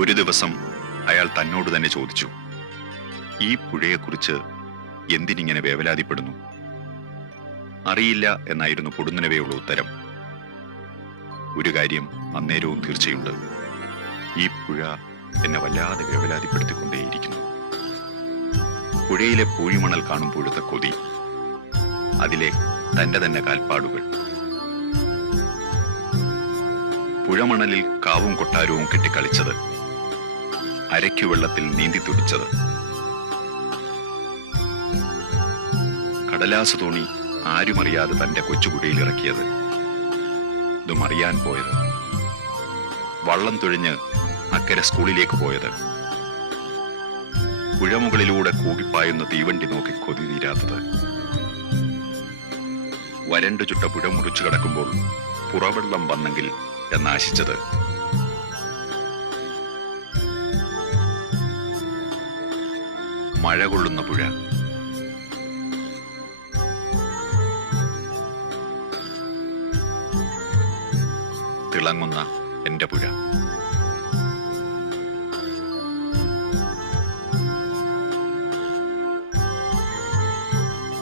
ഒരു ദിവസം അയാൾ തന്നോട് തന്നെ ചോദിച്ചു, ഈ പുഴയെക്കുറിച്ച് എന്തിനിങ്ങനെ വേവലാതിപ്പെടുന്നു? അറിയില്ല എന്നായിരുന്നു പൊടുന്നനവെയുള്ള ഉത്തരം. ഒരു കാര്യം അന്നേരവും തീർച്ചയുണ്ട്, ഈ പുഴ എന്നെ വല്ലാതെ വേവലാതിപ്പെടുത്തിക്കൊണ്ടേയിരിക്കുന്നു. പുഴയിലെ പൂഴിമണൽ കാണുമ്പോഴത്തെ കൊതി, അതിലെ തന്റെ തന്നെ കാൽപ്പാടുകൾ, പുഴമണലിൽ കാവും കൊട്ടാരവും കെട്ടിക്കളിച്ചത്, അരയ്ക്കു വെള്ളത്തിൽ നീന്തി തുടിച്ചത്, കടലാസ് തോണി ആരുമറിയാതെ തന്റെ കൊച്ചുകുടിയിൽ ഇറക്കിയത്, ഇതും അറിയാൻ പോയത്, വള്ളം തുഴഞ്ഞ് അക്കരെ സ്കൂളിലേക്ക് പോയത്, പുഴമുകളിലൂടെ കൂകിപ്പായുന്ന തീവണ്ടി നോക്കി കൊതി തീരാത്തത്, വരണ്ടു ചുട്ട പുഴ മുറിച്ചു കിടക്കുമ്പോൾ പുറവെള്ളം വന്നെങ്കിൽ എന്നാശിച്ചത്, മഴ കൊള്ളുന്ന പുഴ, തിളങ്ങുന്ന എന്റെ പുഴ.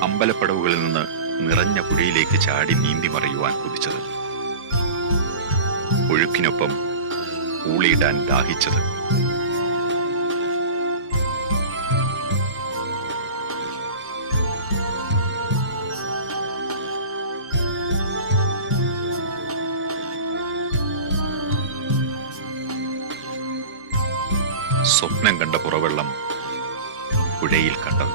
അമ്പലപ്പടവുകളിൽ നിന്ന് നിറഞ്ഞ പുഴയിലേക്ക് ചാടി നീന്തി മറിയുവാൻ കുതിച്ചത്, ഒഴുക്കിനൊപ്പം ഊളിയിടാൻ ദാഹിച്ചത്, സ്വപ്നം കണ്ട പുറവെള്ളം പുഴയിൽ കണ്ടത്.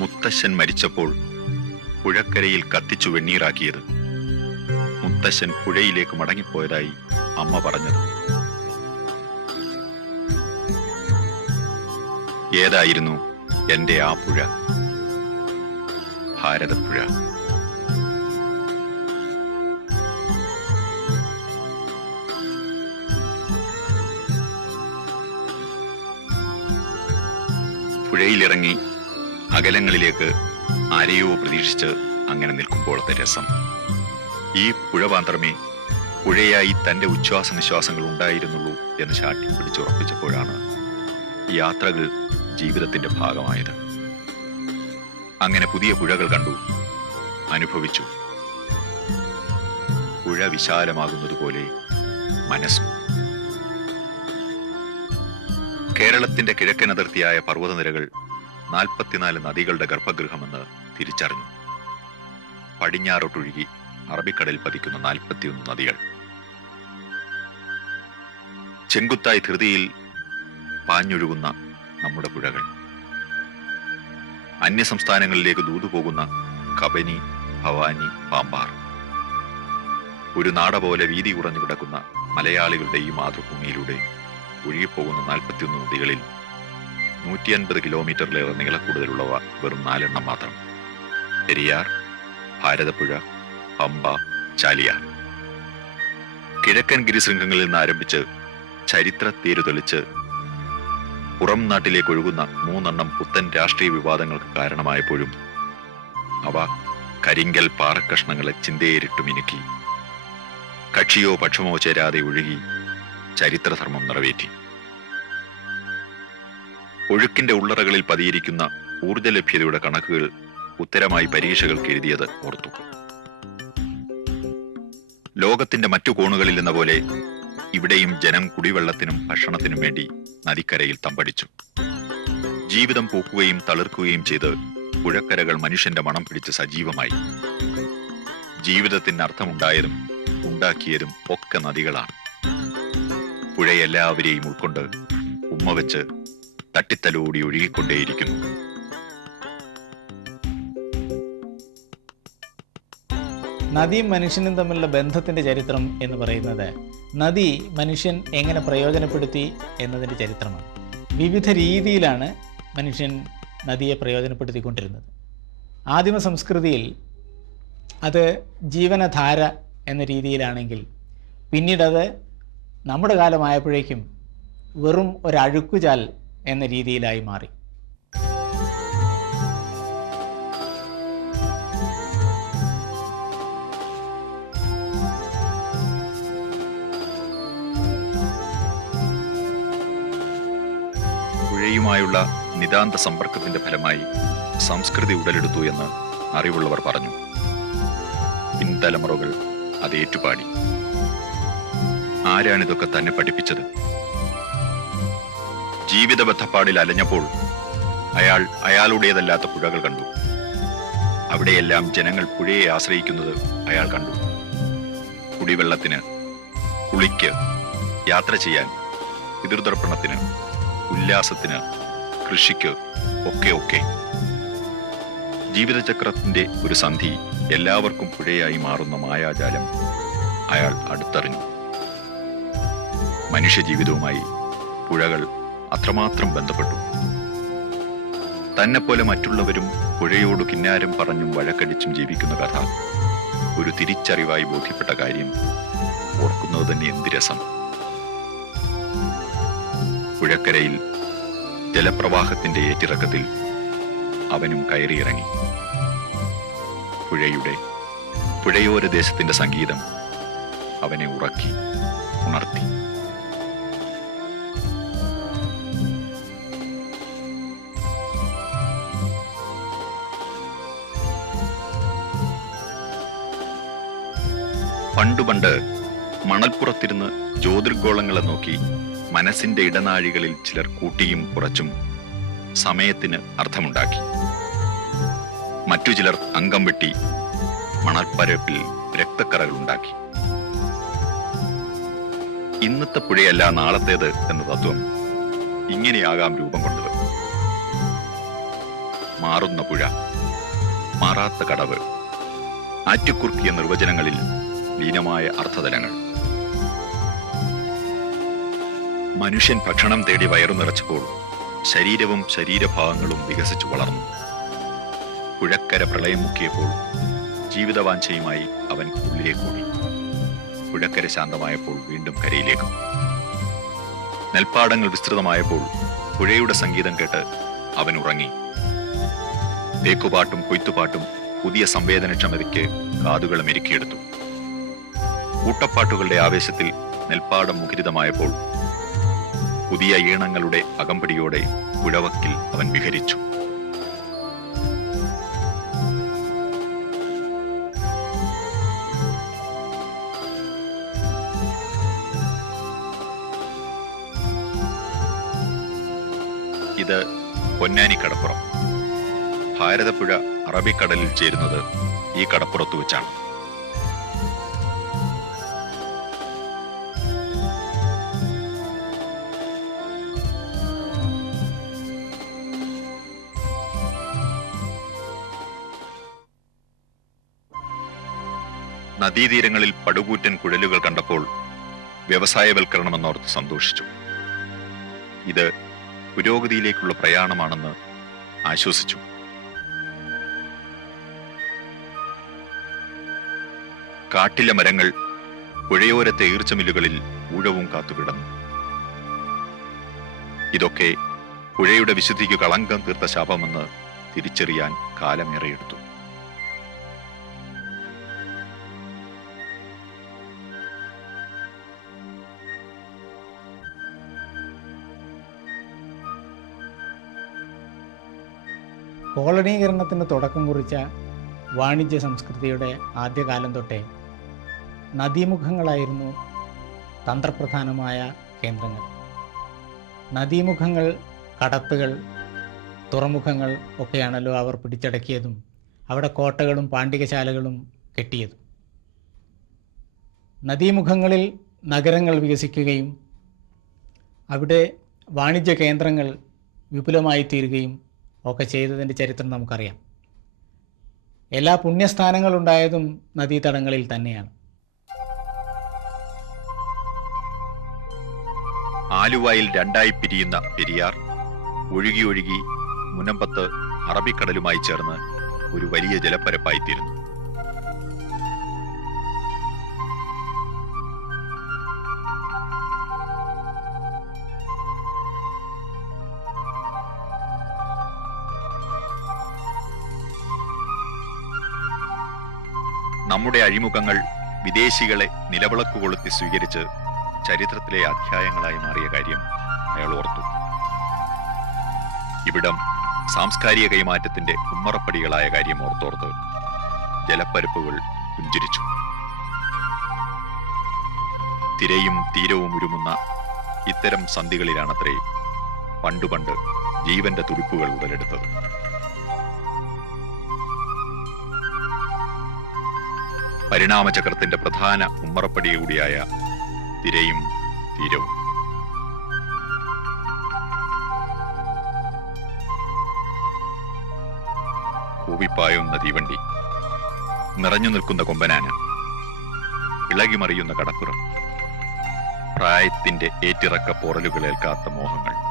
മുത്തശ്ശൻ മരിച്ചപ്പോൾ പുഴക്കരയിൽ കത്തിച്ചു വെണ്ണീറാക്കിയത്, മുത്തശ്ശൻ പുഴയിലേക്ക് മടങ്ങിപ്പോയതായി അമ്മ പറഞ്ഞത്. ഏതായിരുന്നു എന്റെ ആ പുഴ? ഭാരതപ്പുഴ. പുഴയിലിറങ്ങി അകലങ്ങളിലേക്ക് ആരെയോ പ്രതീക്ഷിച്ച് അങ്ങനെ നിൽക്കുമ്പോഴത്തെ രസം. ഈ പുഴ മാത്രമേ പുഴയായി തന്റെ ഉച്ഛ്വാസ നിശ്വാസങ്ങൾ ഉണ്ടായിരുന്നുള്ളൂ എന്ന് ശാഠ്യം പിടിച്ചുറപ്പിച്ചപ്പോഴാണ് യാത്രകൾ ജീവിതത്തിന്റെ ഭാഗമായത്. അങ്ങനെ പുതിയ പുഴകൾ കണ്ടു, അനുഭവിച്ചു. പുഴ വിശാലമാകുന്നതുപോലെ മനസ്സും. കേരളത്തിന്റെ കിഴക്കൻ അതിർത്തിയായ പർവ്വതനിരകൾ 44 നദികളുടെ ഗർഭഗൃഹമെന്ന് തിരിച്ചറിഞ്ഞു. പടിഞ്ഞാറോട്ടൊഴുകി അറബിക്കടലിൽ പതിക്കുന്ന 41 നദികൾ, ചെങ്കുത്തായി ധൃതിയിൽ പാഞ്ഞൊഴുകുന്ന നമ്മുടെ പുഴകൾ, അന്യസംസ്ഥാനങ്ങളിലേക്ക് ദൂതുപോകുന്ന കബനി, ഭവാനി, പാമ്പാർ, ഒരു നാട പോലെ വീതി കുറഞ്ഞു കിടക്കുന്ന മലയാളികളുടെ ഈ മാതൃഭൂമിയിലൂടെ ഒഴുകിപ്പോകുന്ന 41 നദികളിൽ 150 കിലോമീറ്ററിലേറെ നീളക്കൂടുതലുള്ളവ വെറും 4 എണ്ണം മാത്രം. പെരിയാർ, ഭാരതപ്പുഴ, പമ്പ, ചാലിയാർ. കിഴക്കൻ ഗിരിശൃംഗങ്ങളിൽ നിന്ന് ആരംഭിച്ച് ചരിത്ര തേരു തെളിച്ച് പുറം നാട്ടിലേക്ക് ഒഴുകുന്ന 3 എണ്ണം പുത്തൻ രാഷ്ട്രീയ വിവാദങ്ങൾക്ക് കാരണമായപ്പോഴും അവ കരിങ്കൽ പാറക്കഷ്ണങ്ങളെ ചിന്തയേറിട്ടു മിനുക്കി, കക്ഷിയോ പക്ഷമോ ചേരാതെ ഒഴുകി ചരിത്രധർമ്മം നിറവേറ്റി. ഒഴുക്കിന്റെ ഉള്ളറകളിൽ പതിയിരിക്കുന്ന ഊർജ്ജലഭ്യതയുടെ കണക്കുകൾ ഉത്തരമായി പരീക്ഷകൾക്ക് എഴുതിയത് ഓർത്തു. ലോകത്തിന്റെ മറ്റു കോണുകളിൽ എന്ന പോലെ ഇവിടെയും ജനം കുടിവെള്ളത്തിനും ഭക്ഷണത്തിനും വേണ്ടി നദിക്കരയിൽ തമ്പടിച്ചു. ജീവിതം പൂക്കുകയും തളിർക്കുകയും ചെയ്ത് പുഴക്കരകൾ മനുഷ്യന്റെ മണം പിടിച്ച് സജീവമായി. ജീവിതത്തിന് അർത്ഥമുണ്ടായതും ഉണ്ടാക്കിയതും ഒക്കെ നദികളാണ്. പുഴ എല്ലാവരെയും ഉൾക്കൊണ്ട് ഉമ്മ വെച്ച് തട്ടിത്തലോടി ഒഴുകിക്കൊണ്ടേയിരിക്കുന്നു. നദിയും മനുഷ്യനും തമ്മിലുള്ള ബന്ധത്തിൻ്റെ ചരിത്രം എന്ന് പറയുന്നത് നദി മനുഷ്യൻ എങ്ങനെ പ്രയോജനപ്പെടുത്തി എന്നതിൻ്റെ ചരിത്രമാണ്. വിവിധ രീതിയിലാണ് മനുഷ്യൻ നദിയെ പ്രയോജനപ്പെടുത്തിക്കൊണ്ടിരുന്നത്. ആദിമ സംസ്കൃതിയിൽ അത് ജീവനധാര എന്ന രീതിയിലാണെങ്കിൽ പിന്നീടത് നമ്മുടെ കാലമായപ്പോഴേക്കും വെറും ഒരഴുക്കുചാൽ എന്ന രീതിയിലായി മാറി. പ്രകൃതിയുമായുള്ള നിതാന്ത സമ്പർക്കത്തിന്റെ ഫലമായി സംസ്കൃതി ഉടലെടുത്തു എന്ന് അറിവുള്ളവർ പറഞ്ഞു. പിൻതലമുറകൾ അത് ഏറ്റുപാടി. ആരാണിതൊക്കെ തന്നെ പഠിപ്പിച്ചത്? ജീവിത ബദ്ധപ്പാടിൽ അലഞ്ഞപ്പോൾ അയാളുടേതല്ലാത്ത പുഴകൾ കണ്ടു. അവിടെയെല്ലാം ജനങ്ങൾ പുഴയെ ആശ്രയിക്കുന്നത് അയാൾ കണ്ടു. കുടിവെള്ളത്തിന്, കുളിക്ക്, യാത്ര ചെയ്യാൻ, പിതൃതർപ്പണത്തിന്, ഉല്ലാസത്തിന്, കൃഷിക്ക് ഒക്കെ ജീവിതചക്രത്തിന്റെ ഒരു സന്ധി എല്ലാവർക്കും പുഴയായി മാറുന്ന മായാജാലം അയാൾ അടുത്തറിഞ്ഞു. മനുഷ്യജീവിതവുമായി പുഴകൾ അത്രമാത്രം ബന്ധപ്പെട്ടു. തന്നെപ്പോലെ മറ്റുള്ളവരും പുഴയോട് കിന്നാരം പറഞ്ഞും വഴക്കടിച്ചും ജീവിക്കുന്ന കഥ ഒരു തിരിച്ചറിവായി ബോധ്യപ്പെട്ട കാര്യം ഓർക്കുന്നത് തന്നെ എന്ത് രസം. പുഴക്കരയിൽ ജലപ്രവാഹത്തിന്റെ ഏറ്റിറക്കത്തിൽ അവനും കയറിയിറങ്ങി. പുഴയോര ദേശത്തിന്റെ സംഗീതം അവനെ ഉറക്കി, ഉണർത്തി. പണ്ട് മണൽപ്പുറത്തിരുന്ന് ജ്യോതിർഗോളങ്ങളെ നോക്കി മനസ്സിന്റെ ഇടനാഴികളിൽ ചിലർ കൂട്ടിയും കുറച്ചും സമയത്തിന് അർത്ഥമുണ്ടാക്കി. മറ്റു ചിലർ അംഗം വെട്ടി മണൽപ്പരപ്പിൽ രക്തക്കറകളുണ്ടാക്കി. ഇന്നത്തെ പുഴയല്ല നാളത്തേത് എന്ന തത്വം ഇങ്ങനെയാകാം രൂപം കൊണ്ടത്. മാറുന്ന പുഴ, മാറാത്ത കടവ്, ആറ്റുകുറുക്കിയ നിർവചനങ്ങളിൽ ലീനമായ അർത്ഥതലങ്ങൾ. മനുഷ്യൻ ഭക്ഷണം തേടി വയറു നിറച്ചപ്പോൾ ശരീരവും ശരീരഭാഗങ്ങളും വികസിച്ചു വളർന്നു. പുഴക്കര പ്രളയം മുക്കിയപ്പോൾ ജീവിതവാഞ്ചയുമായി അവൻ ഉള്ളിലേക്കോടി. പുഴക്കര ശാന്തമായപ്പോൾ വീണ്ടും കരയിലേക്കും. നെൽപ്പാടങ്ങൾ വിസ്തൃതമായപ്പോൾ പുഴയുടെ സംഗീതം കേട്ട് അവൻ ഉറങ്ങി. തേക്കുപാട്ടും കൊയ്ത്തുപാട്ടും പുതിയ സംവേദനക്ഷമതയ്ക്ക് കാതുകൾ മെരുക്കിയെടുത്തു. കൂട്ടപ്പാട്ടുകളുടെ ആവേശത്തിൽ നെൽപ്പാടം മുഖരിതമായപ്പോൾ പുതിയ ഈണങ്ങളുടെ അകമ്പടിയോടെ പുഴവക്കിൽ അവൻ വിഹരിച്ചു. ഇത് പൊന്നാനി കടപ്പുറം. ഭാരതപ്പുഴ അറബിക്കടലിൽ ചേരുന്നത് ഈ കടപ്പുറത്തു വെച്ചാണ്. നദീതീരങ്ങളിൽ പടുകൂറ്റൻ കുഴലുകൾ കണ്ടപ്പോൾ വ്യവസായവൽക്കരണമെന്നോർത്ത് സന്തോഷിച്ചു. ഇത് പുരോഗതിയിലേക്കുള്ള പ്രയാണമാണെന്ന് ആശ്വസിച്ചു. കാട്ടിലെ മരങ്ങൾ പുഴയോരത്തെ ഈർച്ചമില്ലുകളിൽ ഊഴവും കാത്തുകിടന്നു. ഇതൊക്കെ പുഴയുടെ വിശുദ്ധിക്ക് കളങ്കം തീർത്ത ശാപമെന്ന് തിരിച്ചറിയാൻ കാലമേറെയെടുത്തു. കോളനീകരണത്തിന് തുടക്കം കുറിച്ച വാണിജ്യ സംസ്കൃതിയുടെ ആദ്യകാലം തൊട്ടേ നദീമുഖങ്ങളായിരുന്നു തന്ത്രപ്രധാനമായ കേന്ദ്രങ്ങൾ. നദീമുഖങ്ങൾ, കടത്തുകൾ, തുറമുഖങ്ങൾ ഒക്കെയാണല്ലോ അവർ പിടിച്ചടക്കിയതും അവിടെ കോട്ടകളും പാണ്ഡികശാലകളും കെട്ടിയതും. നദീമുഖങ്ങളിൽ നഗരങ്ങൾ വികസിക്കുകയും അവിടെ വാണിജ്യ കേന്ദ്രങ്ങൾ വിപുലമായി തീരുകയും ഒക്കെ ചെയ്തതിൻ്റെ ചരിത്രം നമുക്കറിയാം. എല്ലാ പുണ്യസ്ഥാനങ്ങളുണ്ടായതും നദീതടങ്ങളിൽ തന്നെയാണ്. ആലുവായിൽ രണ്ടായി പിരിയുന്ന പെരിയാർ ഒഴുകി ഒഴുകി മുനമ്പത്ത് അറബിക്കടലുമായി ചേർന്ന് ഒരു വലിയ ജലപ്പരപ്പായിത്തീരുന്നു. നമ്മുടെ അഴിമുഖങ്ങൾ വിദേശികളെ നിലവിളക്ക് കൊളുത്തി സ്വീകരിച്ച് ചരിത്രത്തിലെ അധ്യായങ്ങളായി മാറിയ കാര്യം അയാൾ ഓർത്തു. ഇവിടം സാംസ്കാരിക കൈമാറ്റത്തിന്റെ ഉമ്മറപ്പടികളായ കാര്യം ഓർത്തോർത്ത് ജലപ്പരപ്പുകൾ പുഞ്ചിരിച്ചു. തിരയും തീരവും ഉരുമുന്ന ഇത്തരം സന്ധികളിലാണത്രേ പണ്ട് ജീവന്റെ തുടിപ്പുകൾ ഉടലെടുത്തത്. പരിണാമചക്രത്തിന്റെ പ്രധാന ഉമ്മറപ്പടി കൂടിയായ തിരയും തീരവും. കൂവിപ്പായുന്ന തീവണ്ടി, നിറഞ്ഞു നിൽക്കുന്ന കൊമ്പനാന, ഇളകിമറിയുന്ന കടപ്പുറം, പ്രായത്തിന്റെ ഏറ്റിറക്ക പോറലുകളേൽക്കാത്ത മോഹങ്ങൾ.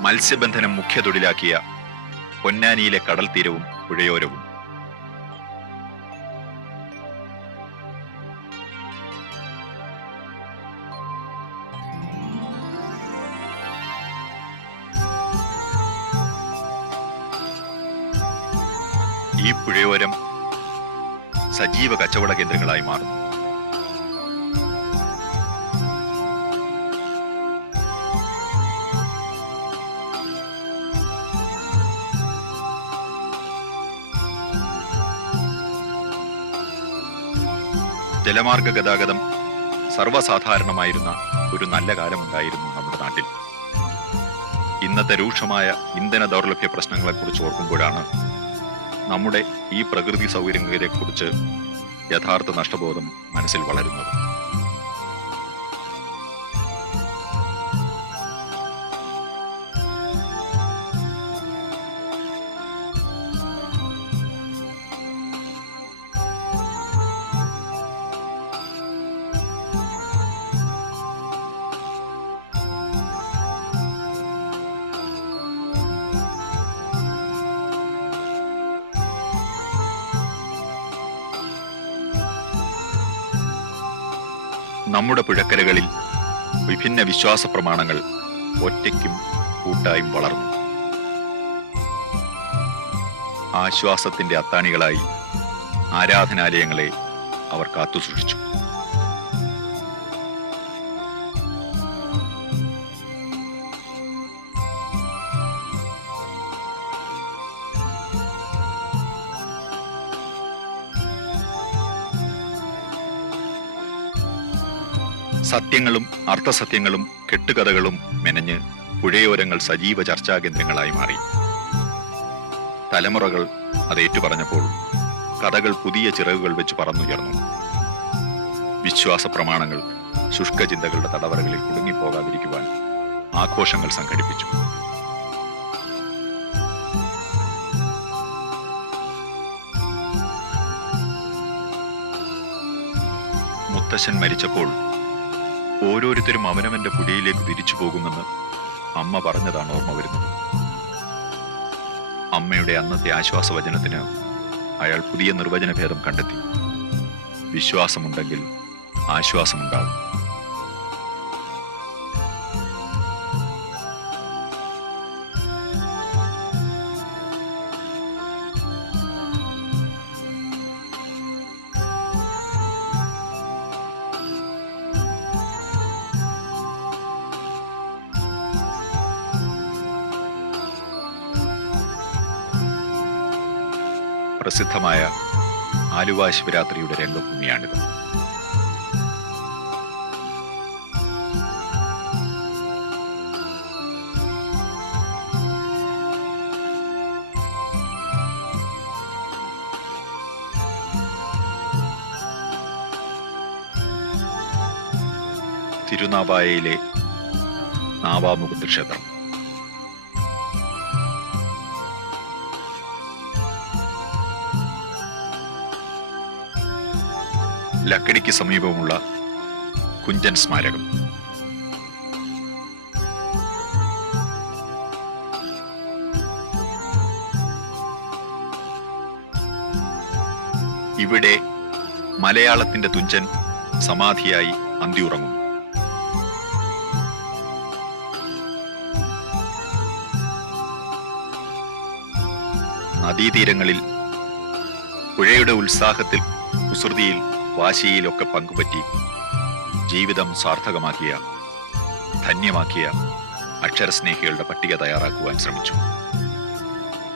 മത്സ്യബന്ധനം മുഖ്യ തൊഴിലാക്കിയ പൊന്നാനിയിലെ കടൽ തീരവും പുഴയോരവും. ഈ പുഴയോരം സജീവ കച്ചവട കേന്ദ്രങ്ങളായി മാറുന്നു. ജലമാർഗ ഗതാഗതം സർവ്വസാധാരണമായിരുന്ന ഒരു നല്ല കാലമുണ്ടായിരുന്നു നമ്മുടെ നാട്ടിൽ. ഇന്നത്തെ രൂക്ഷമായ ഇന്ധന ദൗർലഭ്യ പ്രശ്നങ്ങളെക്കുറിച്ച് ഓർക്കുമ്പോഴാണ് നമ്മുടെ ഈ പ്രകൃതി സൗകര്യങ്ങളെക്കുറിച്ച് യഥാർത്ഥ നഷ്ടബോധം മനസ്സിൽ വളരുന്നത്. നമ്മുടെ പുഴക്കരകളിൽ വിഭിന്ന വിശ്വാസ പ്രമാണങ്ങൾ ഒറ്റയ്ക്കും കൂട്ടായും വളർന്നു. ആശ്വാസത്തിന്റെ അത്താണികളായി ആരാധനാലയങ്ങളെ അവർ കാത്തുസൂക്ഷിച്ചു. സത്യങ്ങളും അർത്ഥസത്യങ്ങളും കെട്ടുകഥകളും മെനഞ്ഞ് പുഴയോരങ്ങൾ സജീവ ചർച്ചാ കേന്ദ്രങ്ങളായി മാറി. തലമുറകൾ അതേറ്റു പറഞ്ഞപ്പോൾ കഥകൾ പുതിയ ചിറകുകൾ വെച്ച് പറന്നുയർന്നു. വിശ്വാസ പ്രമാണങ്ങൾ ശുഷ്കചിന്തകളുടെ തടവറകളിൽ കുടുങ്ങിപ്പോകാതിരിക്കുവാൻ ആഘോഷങ്ങൾ സംഘടിപ്പിച്ചു. മുത്തശ്ശൻ മരിച്ചപ്പോൾ ഓരോരുത്തരും അവനവന്റെ പുഴയിലേക്ക് തിരിച്ചു പോകുമെന്ന് അമ്മ പറഞ്ഞതാണ് ഓർമ്മ വരുന്നത്. അമ്മയുടെ അന്നത്തെ ആശ്വാസവചനത്തിന് അയാൾ പുതിയ നിർവചന ഭേദം കണ്ടെത്തി. വിശ്വാസമുണ്ടെങ്കിൽ ആശ്വാസമുണ്ടാകും. പ്രസിദ്ധമായ ആലുവ ശിവരാത്രിയുടെ രംഗഭൂമിയാണിത്. തിരുനാവായയിലെ നാവാമുകുന്ദ ക്ഷേത്രം. ലക്കിടിക്ക് സമീപമുള്ള കുഞ്ചൻ സ്മാരകം. ഇവിടെ മലയാളത്തിന്റെ തുഞ്ചൻ സമാധിയായി അന്തിയുറങ്ങുന്നു. നദീതീരങ്ങളിൽ പുഴയുടെ ഉത്സാഹത്തിൽ, കുസൃതിയിൽ, വാശിയിലൊക്കെ പങ്കുപറ്റി ജീവിതം സാർത്ഥകമാക്കിയ, ധന്യമാക്കിയ അക്ഷരസ്നേഹികളുടെ പട്ടിക തയ്യാറാക്കുവാൻ ശ്രമിച്ചു.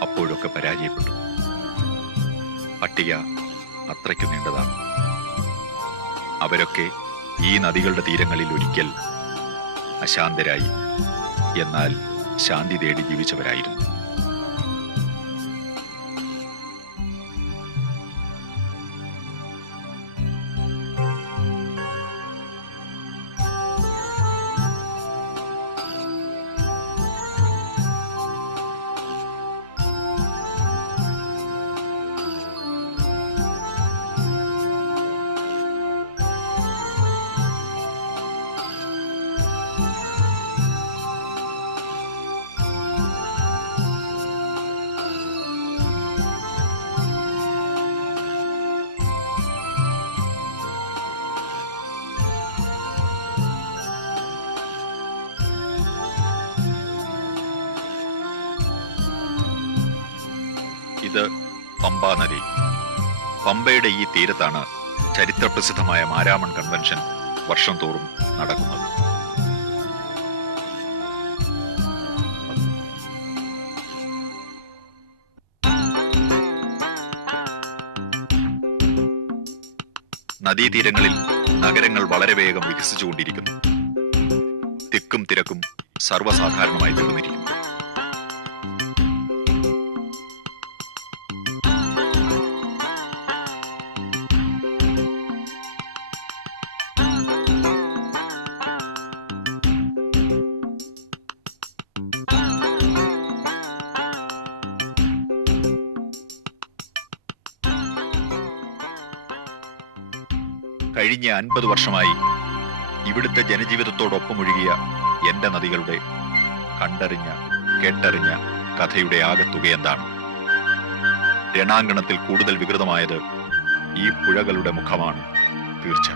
അപ്പോഴൊക്കെ പരാജയപ്പെട്ടു. പട്ടിക അത്രയ്ക്കു നീണ്ടതാണ്. അവരൊക്കെ ഈ നദികളുടെ തീരങ്ങളിൽ ഒരിക്കൽ അശാന്തരായി, എന്നാൽ ശാന്തി തേടി ജീവിച്ചവരായിരുന്നു. ഇത് പമ്പാ നദി. പമ്പയുടെ ഈ തീരത്താണ് ചരിത്രപ്രസിദ്ധമായ മാരാമൺ കൺവെൻഷൻ വർഷം തോറും നടക്കുന്നത്. നദീതീരങ്ങളിൽ നഗരങ്ങൾ വളരെ വേഗം വികസിച്ചുകൊണ്ടിരിക്കുന്നു. തിക്കും തിരക്കും സർവ്വസാധാരണമായി തീർന്നിരിക്കുന്നു. കഴിഞ്ഞ 50 വർഷമായി ഇവിടുത്തെ ജനജീവിതത്തോടൊപ്പം ഒഴുകിയ എന്റെ നദികളുടെ കണ്ടറിഞ്ഞ, കേട്ടറിഞ്ഞ കഥയുടെ ആകത്തുക എന്താണ്? രണാങ്കണത്തിൽ കൂടുതൽ വികൃതമായത് ഈ പുഴകളുടെ മുഖമാണ്, തീർച്ച.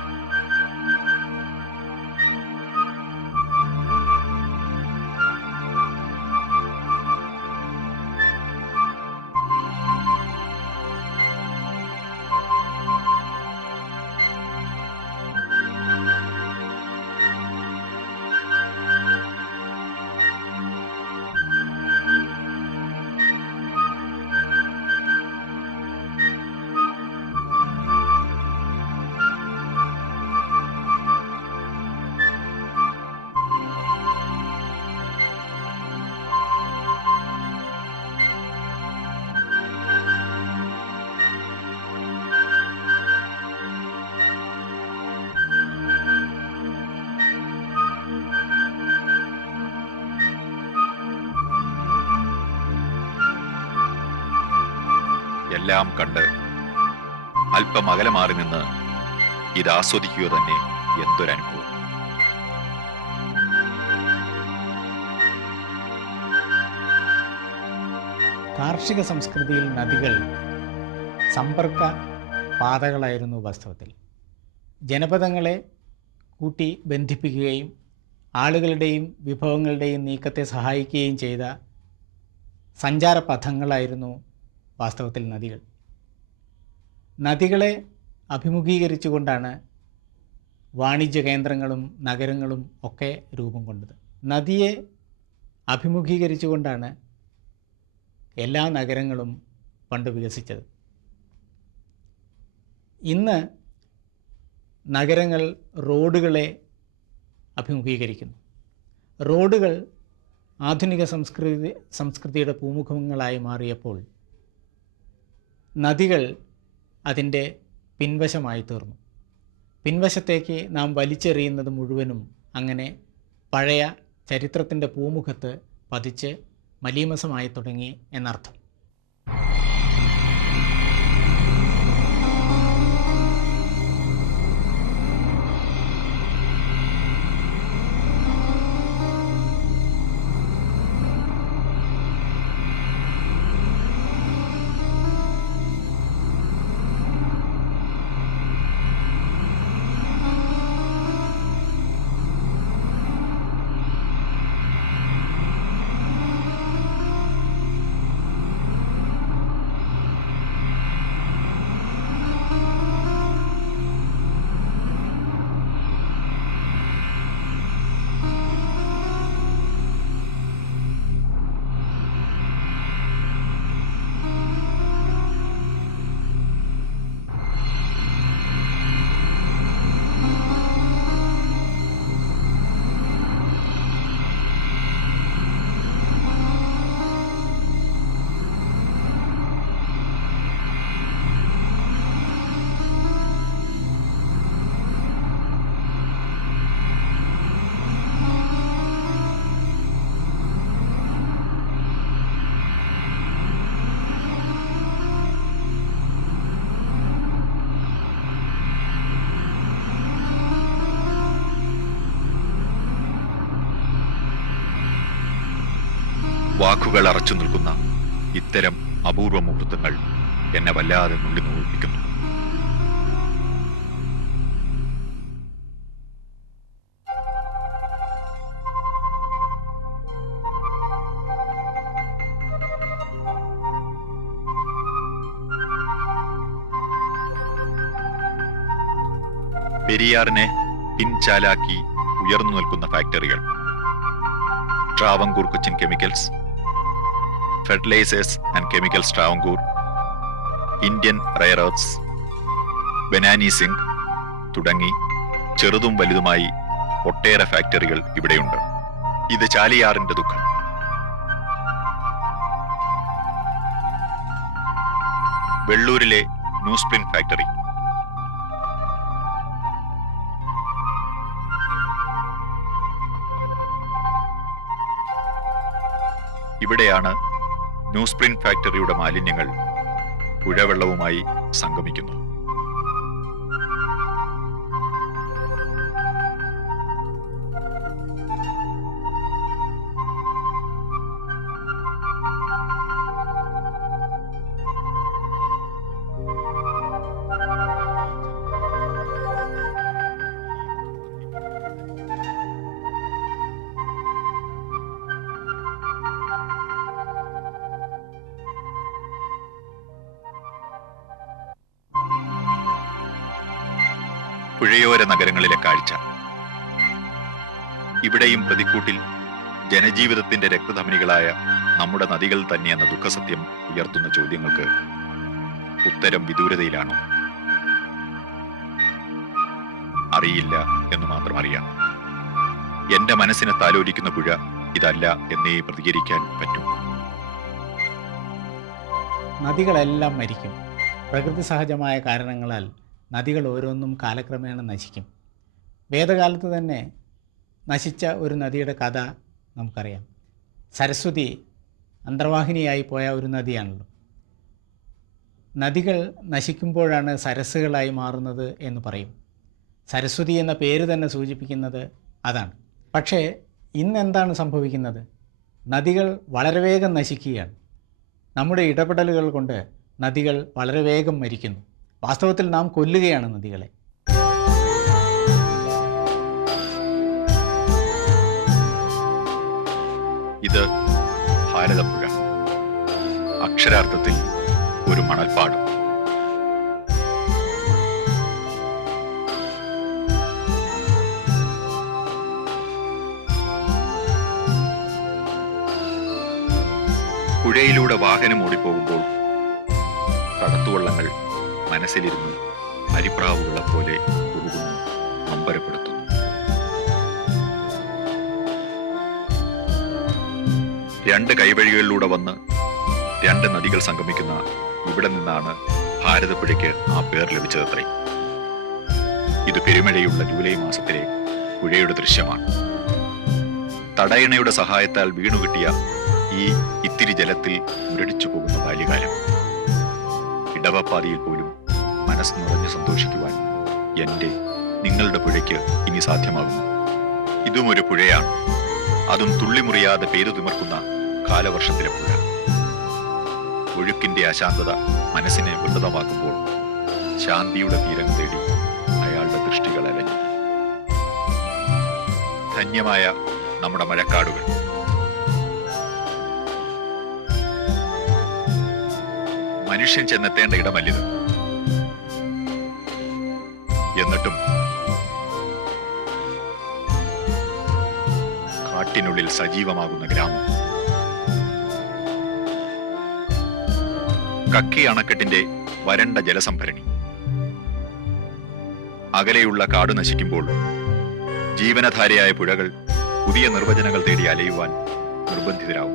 എല്ലാം കണ്ട് അല്പം അകലെ മാറി നിന്ന് ഇത് ആസ്വദിക്കുക തന്നെ എന്തൊരനുഭവം. കാർഷിക സംസ്കൃതിയിൽ നദികൾ സമ്പർക്ക പാതകളായിരുന്നു വാസ്തവത്തിൽ. ജനപദങ്ങളെ കൂട്ടി ബന്ധിപ്പിക്കുകയും ആളുകളുടെയും വിഭവങ്ങളുടെയും നീക്കത്തെ സഹായിക്കുകയും ചെയ്ത സഞ്ചാരപഥങ്ങളായിരുന്നു വാസ്തവത്തിൽ നദികൾ. നദികളെ അഭിമുഖീകരിച്ചുകൊണ്ടാണ് വാണിജ്യ കേന്ദ്രങ്ങളും നഗരങ്ങളും ഒക്കെ രൂപം കൊണ്ടത്. നദിയെ അഭിമുഖീകരിച്ചുകൊണ്ടാണ് എല്ലാ നഗരങ്ങളും പണ്ട് വികസിച്ചത്. ഇന്ന് നഗരങ്ങൾ റോഡുകളെ അഭിമുഖീകരിക്കുന്നു. റോഡുകൾ ആധുനിക സംസ്കൃതിയുടെ പൂമുഖങ്ങളായി മാറിയപ്പോൾ നദികൾ അതിൻ്റെ പിൻവശമായി തീർന്നു. പിൻവശത്തേക്ക് നാം വലിച്ചെറിയുന്നത് മുഴുവനും അങ്ങനെ പഴയ ചരിത്രത്തിൻ്റെ പൂമുഖത്ത് പതിച്ച് മലീമസമായി തുടങ്ങി എന്നർത്ഥം. വാക്കുകൾ അറച്ചു നിൽക്കുന്ന ഇത്തരം അപൂർവ മുഹൂർത്തങ്ങൾ എന്നെ വല്ലാതെ നുള്ളി നോവിപ്പിക്കുന്നു. പെരിയാറിനെ പിൻചാലാക്കി ഉയർന്നു നിൽക്കുന്ന ഫാക്ടറികൾ, Travancore Cochin chemicals, fertilisers and chemicals Travancore, Indian rare earth, Binani zinc തുടങ്ങി ചെറുതും വലുതുമായി ഒട്ടേറെ ഫാക്ടറികൾ ഇവിടെയുണ്ട്. ഇത് ചാലിയാറിന്റെ ദുഃഖം. വെള്ളൂരിലെ ന്യൂസ് പ്രിന്റ് ഫാക്ടറി, ഇവിടെയാണ് ന്യൂസ് പ്രിന്റ് ഫാക്ടറിയുടെ മാലിന്യങ്ങൾ പുഴവെള്ളവുമായി സംഗമിക്കുന്നത്. പുഴയോര നഗരങ്ങളിലെ കാഴ്ച. ഇവിടെയും പ്രതിക്കൂട്ടിൽ ജനജീവിതത്തിന്റെ രക്തധമനികളായ നമ്മുടെ നദികൾ തന്നെയെന്ന ദുഃഖസത്യം ഉയർത്തുന്ന ചോദ്യങ്ങൾക്ക് ഉത്തരം വിദൂരതയിലാണോ? അറിയില്ല എന്ന് മാത്രം അറിയാം. എന്റെ മനസ്സിനെ താലോലിക്കുന്ന പുഴ ഇതല്ല എന്നേ പ്രതികരിക്കാൻ പറ്റും. നദികളെല്ലാം മരിക്കും. പ്രകൃതി സഹജമായ കാരണങ്ങളാൽ നദികൾ ഓരോന്നും കാലക്രമേണ നശിക്കും. വേദകാലത്ത് തന്നെ നശിച്ച ഒരു നദിയുടെ കഥ നമുക്കറിയാം. സരസ്വതി അന്തർവാഹിനിയായി പോയ ഒരു നദിയാണല്ലോ. നദികൾ നശിക്കുമ്പോഴാണ് സരസ്സുകളായി മാറുന്നത് എന്ന് പറയും. സരസ്വതി എന്ന പേര് തന്നെ സൂചിപ്പിക്കുന്നത് അതാണ്. പക്ഷേ ഇന്നെന്താണ് സംഭവിക്കുന്നത്? നദികൾ വളരെ വേഗം നശിക്കുകയാണ്. നമ്മുടെ ഇടപെടലുകൾ കൊണ്ട് നദികൾ വളരെ വേഗം മരിക്കുന്നു. വാസ്തവത്തിൽ നാം കൊല്ലുകയാണ് നദികളെ. ഇത് ഭാരതപ്പുഴ, അക്ഷരാർത്ഥത്തിൽ ഒരു മണൽപ്പാടം. പുഴയിലൂടെ വാഹനം ഓടിപ്പോകുമ്പോൾ കടത്തുവള്ളങ്ങൾ മനസ്സിലിരുന്ന് അരിപ്രാവുകളെ പോലെ ഒഴുകുന്നു, അമ്പരപ്പെടുത്തുന്നു. രണ്ട് കൈവഴികളിലൂടെ വന്ന് രണ്ട് നദികൾ സംഗമിക്കുന്ന ഇവിടെ നിന്നാണ് ഭാരതപ്പുഴയ്ക്ക് ആ പേർ ലഭിച്ചതത്രേ. ഇത് പെരുമഴയുള്ള ജൂലൈ മാസത്തിലെ പുഴയുടെ ദൃശ്യമാണ്. തടയണയുടെ സഹായത്താൽ വീണുകിട്ടിയ ഈ ഇത്തിരി ജലത്തിൽ മുരടിച്ചു പോകുന്ന ബാല്യകാലം. ഇടവപ്പാതിയിൽ പോലും മനസ്സ് നിറഞ്ഞു സന്തോഷിക്കുവാൻ എന്റെ നിങ്ങളുടെ പുഴയ്ക്ക് ഇനി സാധ്യമാകുന്നു. ഇതും ഒരു പുഴയാണ്. അതും തുള്ളിമുറിയാതെ പെയ്തു തിമർക്കുന്ന കാലവർഷത്തിലെ പുഴ. ഒഴുക്കിന്റെ അശാന്തത മനസ്സിനെ വികൃതമാക്കുമ്പോൾ ശാന്തിയുടെ തീരം തേടി അയാളുടെ ദൃഷ്ടികൾ അലഞ്ഞു. ധന്യമായ നമ്മുടെ മഴക്കാടുകൾ. മനുഷ്യൻ ചെന്നെത്തേണ്ട ഇടമല്ലിത്. എന്നിട്ടും കാട്ടിനുള്ളിൽ സജീവമാകുന്ന ഗ്രാമം. കക്കി അണക്കെട്ടിന്റെ വരണ്ട ജലസംഭരണി. അകലെയുള്ള കാട് നശിക്കുമ്പോൾ ജീവനധാരയായ പുഴകൾ പുതിയ നിർവചനങ്ങൾ തേടി അലയുവാൻ നിർബന്ധിതരാകും.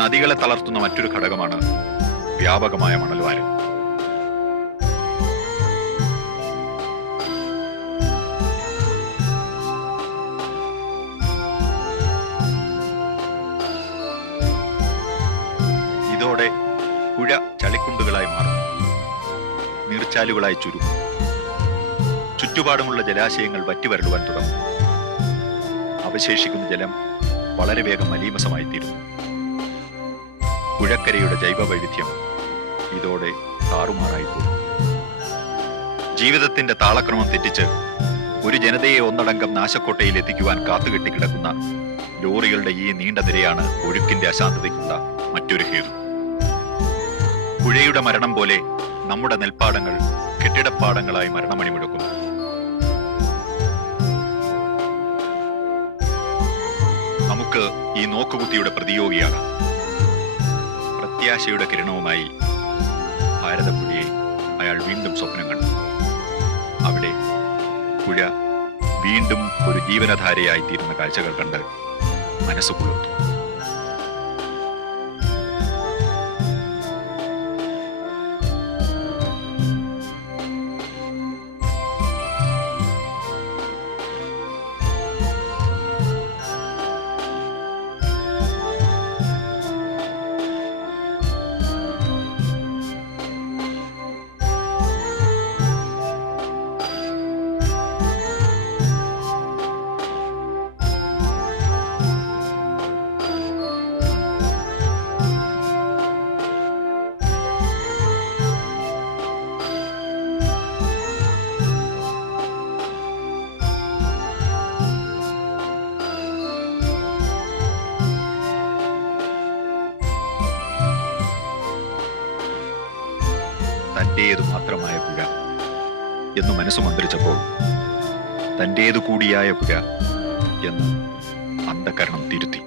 നദികളെ തളർത്തുന്ന മറ്റൊരു ഘടകമാണ് വ്യാപകമായ മണൽവാരൽ. ഇതോടെ പുഴ ചളിക്കുണ്ടുകളായി മാറും, നീർച്ചാലുകളായി ചുരുങ്ങും. ചുറ്റുപാടുമുള്ള ജലാശയങ്ങൾ വറ്റിവരളുവാൻ തുടങ്ങും. അവശേഷിക്കുന്ന ജലം വളരെ വേഗം മലീമസമായിത്തീരുന്നു. പുഴക്കരയുടെ ജൈവ വൈവിധ്യം ഇതോടെ താറുമാറായിപ്പോകും. ജീവിതത്തിന്റെ താളക്രമം തെറ്റിച്ച് ഒരു ജനതയെ ഒന്നടങ്കം നാശക്കോട്ടയിൽ എത്തിക്കുവാൻ കാത്തുകെട്ടിക്കിടക്കുന്ന ലോറികളുടെ ഈ നീണ്ട നിരയാണ് ഒഴുക്കിന്റെ അശാന്തതയ്ക്കുള്ള മറ്റൊരു ഹേതു. പുഴയുടെ മരണം പോലെ നമ്മുടെ നെൽപ്പാടങ്ങൾ കെട്ടിടപ്പാടങ്ങളായി മരണമണിമുഴക്കുന്നു. നമുക്ക് ഈ നോക്കുകുത്തിയുടെ പ്രതിയോഗിയാകാം. പ്രത്യാശയുടെ കിരണവുമായി ഭാരതപ്പുഴയെ അയാൾ വീണ്ടും സ്വപ്നം കണ്ടു. അവിടെ പുഴ വീണ്ടും ഒരു ജീവനധാരയായി തീരുന്ന കാഴ്ചകൾ കണ്ട് മനസ്സ് കുളിർത്തു. തന്റേതു മാത്രമായ പുഴ എന്ന് മനസ്സു മന്ത്രിച്ചപ്പോൾ തന്റേതു കൂടിയായ പുഴ എന്ന് അന്ധകരണം തിരുത്തി.